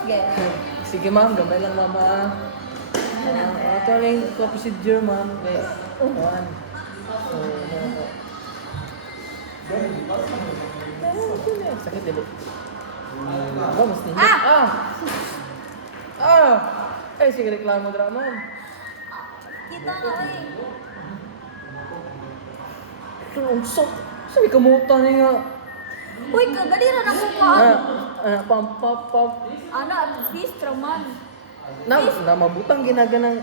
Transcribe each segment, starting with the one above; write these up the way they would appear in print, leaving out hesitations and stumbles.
Sige. Sige ma'am, gamay lang mama. Ito na yung procedure ma'am. Okay. Ayan. So, sakit dili. Ba, mas nindot. Eh, sige reklamo dra ma'am. Kita na eh. Unsok. Sabi kamutan niya. Uy, kagalira na kuhaan. Pam. Ana, fish traman. Na mabutang ginaganang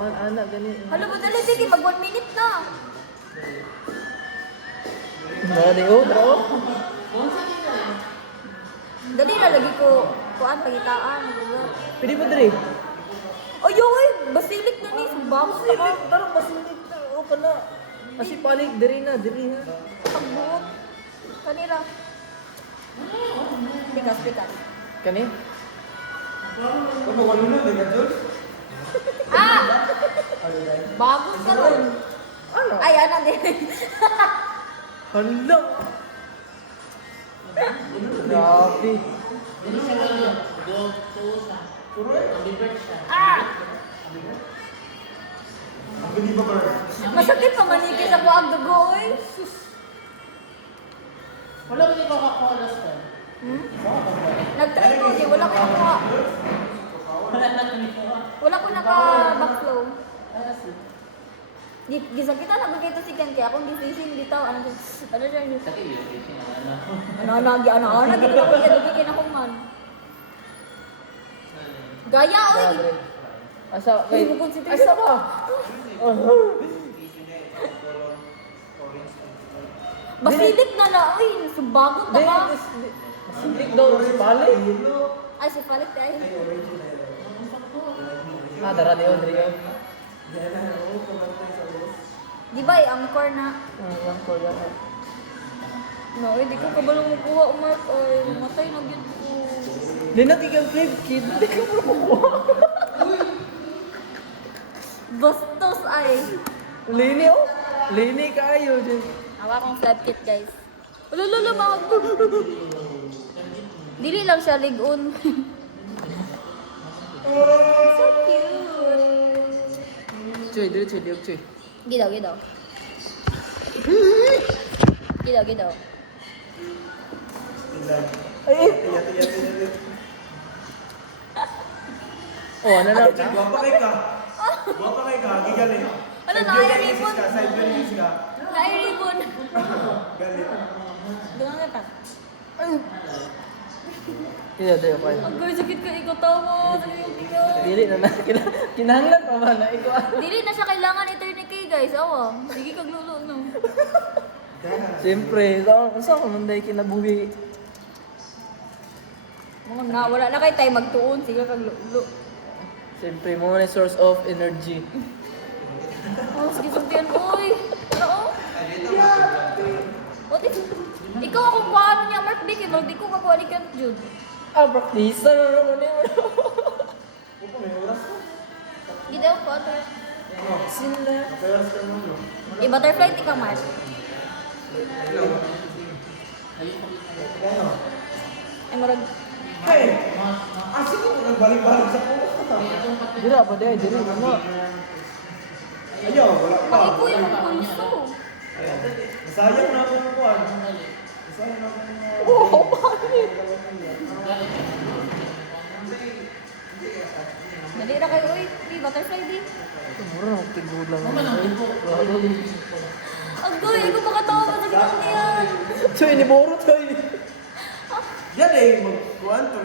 anak gani. Hala mo dali, sige, mag 1 minute na. Dali dra. Dali na lagi ko kuhaan pagitaan. Pwede mo diri. Ayaw eh, basilik na ni. Bakos na ka. Tarong basilik na. O kana. Kasi panik diri na. Pagbuot. Kanira. Pikas. Kani? Bagos ka ron. Ano? Ay, ano din. Hala. Grabe. Masakit pa manikis ako ang dugo eh. Wala ba yung Coca-Cola sir? Nag-try ko, eh. Wala ko nakuha. Wala na tumikuha. Wala ko naka-backflow. Gisakita na ba kayo si Ken kaya akong gisising dito. Ano siya yun? Sakit yun. Ano, gito ako yan. Dugikin ako man. Gaya, oy! Asa, Hindi mo concentrate. Asa ba? Basilik na na, oy! Subagot na ka. Silik daw si Pali. Ay, si Palik tayo. Dara di on. Di ba, angkor na. Ang ko yan. No, hindi ko kabalong makuha, Mark. Ay, matay na yun ko. Linat ikaw flip kid. Hindi ka mo makuha. Bastos ay. Lini oh. Lini kayo. Hawa kong flat kit, guys. Ulululu, mga dili lang siya ligon. So cute. Cuy, dili cuy, diog cuy. Gidaw. Gidaw. Ay! Oh, ano na? Guwapa kay ka. Gigaling. Ano, Side naaya view ribbon. ka, side view ka. Naay ribbon. Galing. Dungan ka ta. Iya, dili pa. Ang gawin sakit ka, ikaw tama. Sakit yung bigay. Dili na kinahanglan pa man na ikaw. Dili na siya kailangan eternity, guys. Awa. Sige kag lulo, no. Siyempre, sa ko man dahil kinabuhi. Mga na, wala na kay tayo magtuon. Sige kag lulo. Siyempre, mo na source of energy. Oh, sige sabihan. Uy. Ano, oh? O, ikaw akong kuha ano niya, Mark Vicky. Di ko kakuha ni Kent Jude. Practice na naman yun. Gidaw ko, ito. Sila. I-butterfly, tika, Mark. Ay, marag... Hey! Asik ko nagbalik-balik sa puwa. Dira ba dahil, diri mo. Ayaw, wala pa. Bakit ko yung magpulso? Sayang na ako ng kuwan. Sayang na ako ng Oo, bakit? Dali na kayo, uy. Butterfly, di. Mura na tigulang. Agoy, ikaw makatawa pa sa ginang niyan. So, iniboro tayo. Yan eh, magkuhan to.